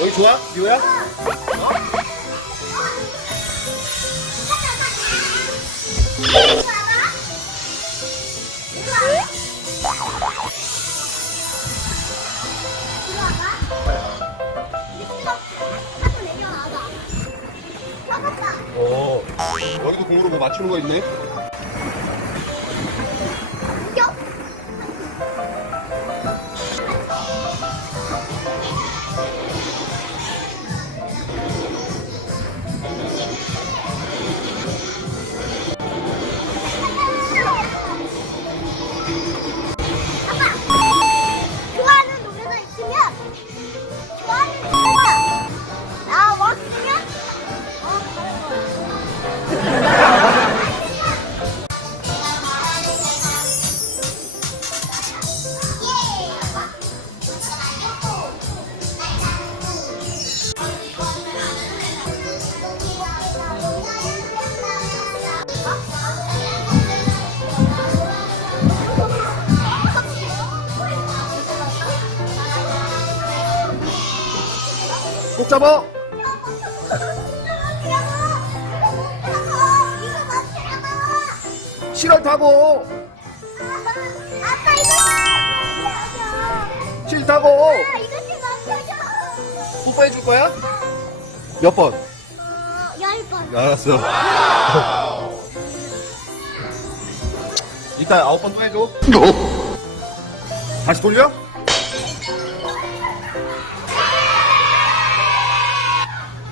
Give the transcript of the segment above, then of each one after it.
여기 좋아? 미호야? 어. 여기도 공으로 뭐 맞추는 거 있네? 꼭 잡아! 실을 타고! 아빠 이거 싫다고! 아, 이거 좀 뽀뽀해 줄 거야? 몇 번? 어, 열번 알았어. 이따 아홉 번 또 해줘. 다시 돌려?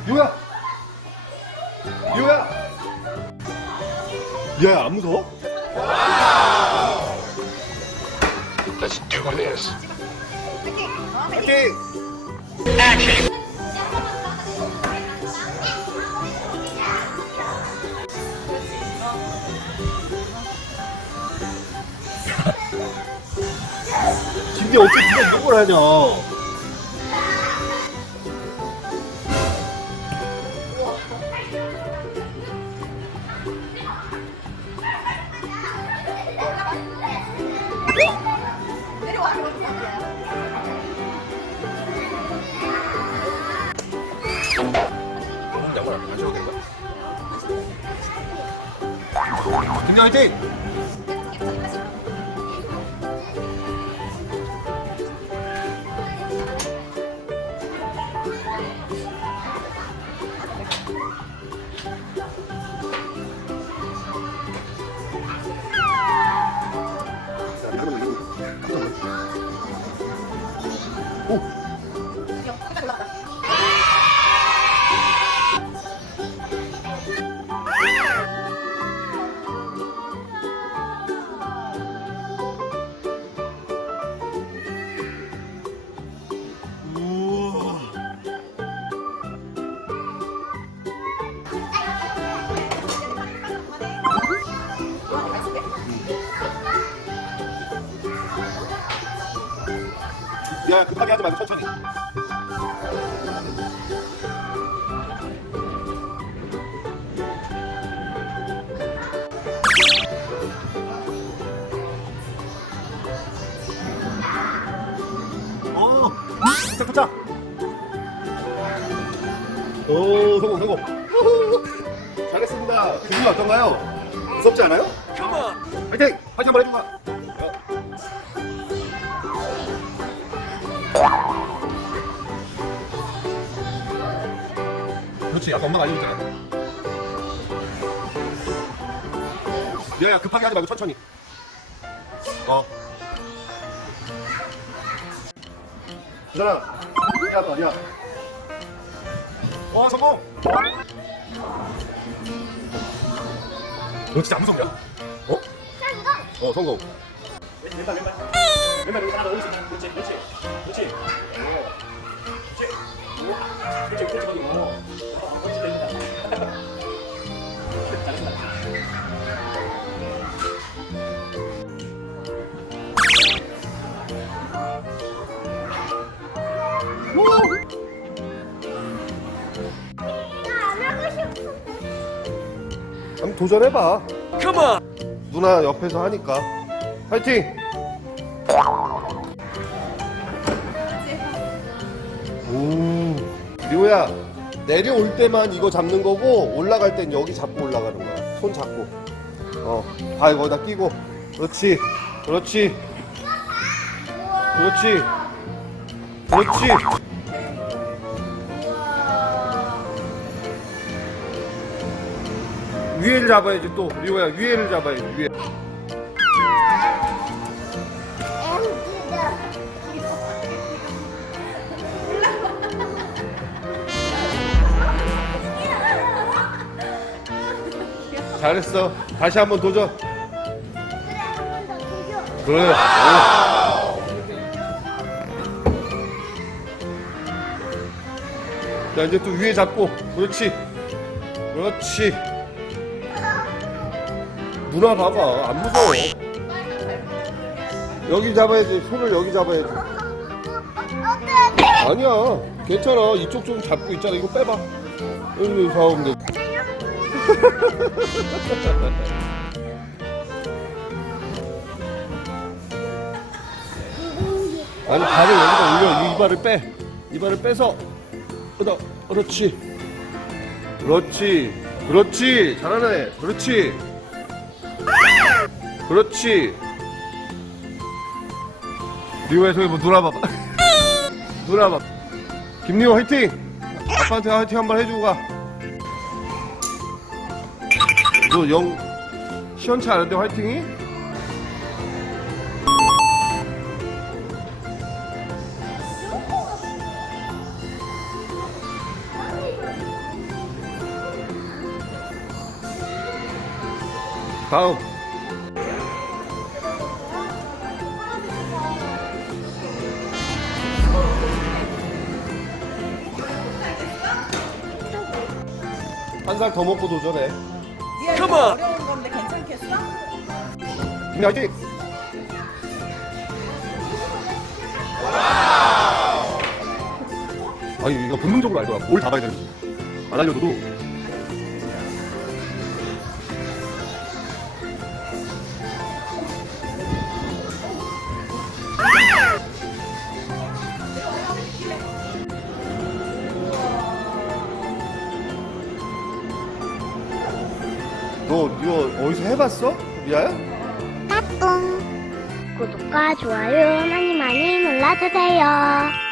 유야! 유야! 얘안 무서워? Let's do this. 파이팅! 근데 어떻게 네가 이런 걸 하냐? 김영 화이팅! 야 급하게 하지 말고 천천히 어 탁탁탁 오 성공 성공 우후. 잘했습니다 기분이 어떤가요? 무섭지 않아요? 화이팅! 화이팅 한번 해줘봐 그렇지 아까 엄마가 알려줬잖아. 야야 급하게 하지 말고 천천히. 어. 괜찮아 야너 아니야. 어 성공. 너 진짜 안 무섭냐? 어? 성공. 어 성공. 왼발 왼발. 왼발 여기 올리지 그렇지 그렇지 그렇지 그렇지 나안 하고 싶은데. 한번 도전해봐. 누나 옆에서 하니까. 파이팅! 오, 리오야 내려올 때만 이거 잡는 거고 올라갈 땐 여기 잡고 올라가는 거야. 손 잡고. 어, 발 거기다 끼고. 그렇지, 그렇지, 그렇지, 그렇지. 위에를 잡아야지 또 리오야 위에를 잡아야지 위에. 잘했어. 다시 한번 도전. 그래. 오. 자 이제 또 위에 잡고. 그렇지. 그렇지. 누나 봐봐. 안 무서워. 여기 잡아야지. 손을 여기 잡아야지. 아니야. 괜찮아. 이쪽 좀 잡고 있잖아. 이거 빼봐. 여기 돼. 아니 발을 여기다 올려. 이 발을 빼. 이발을 빼서. 여기다. 그렇지. 그렇지. 그렇지. 잘하네. 그렇지. 그렇지. 리오야 저기 뭐 놀아봐봐. 놀아봐. 김리오 화이팅! 아빠한테 화이팅 한 번 해주고 가 너 영 시원치 않은데 화이팅이? 다음 한 살 더 먹고 도전해 컴온. 어려운 건데 괜찮겠어? 김리 화이팅 아니 이거 본능적으로 알더라 뭘 잡아야 되는지 안 알려줘도 너 이거 어디서 해봤어? 리아야? 구독과 좋아요 많이 많이 눌러주세요.